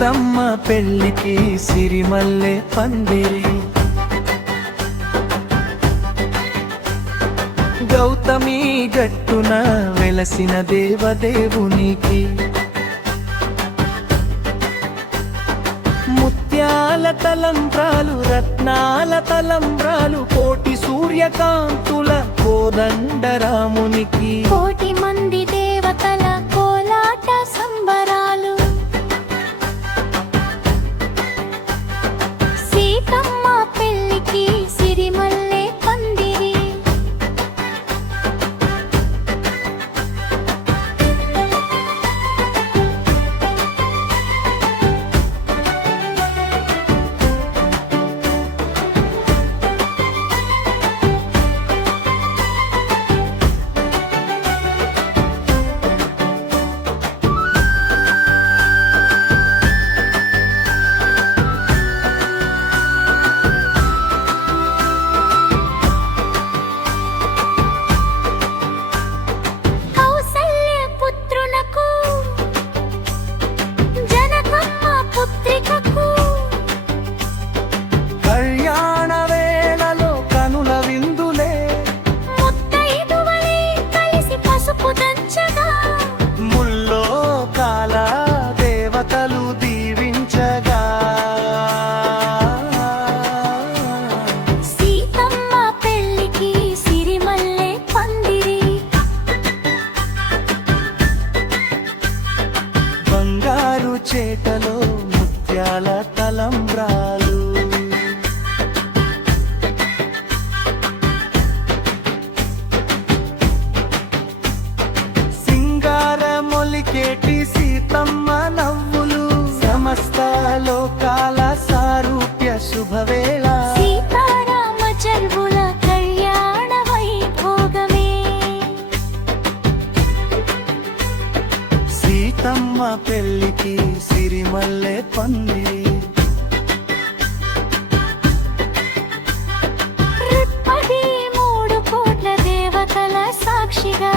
సీతమ్మ పెళ్లికి సిరిమల్లె పందిరి, గౌతమి గట్టున వెలసిన దేవదేవునికి ముత్యాల తలంబ్రాలు రత్నాల తలంబ్రాలు కోటి సూర్యకాంతుల కోదండరామునికి కోటి మంది దేవతల కోలాట సంబరాలు సీతమ్మ పెళ్లికి సిరిమల్లె పందిరి చేటలో ముత్యాల తలంబ్రాలు సింగారమొలికేటి సీతమ్మ నవ్వులు సమస్త లోకాల సారూప్య శుభవేళ సీతారామ చెల్వుల కళ్యాణ వైభోగమే సీతమ్మ పెళ్లికి సిరిమల్లె పందిరి రుత్పది 3 కోట్ల దేవతల సాక్షిగా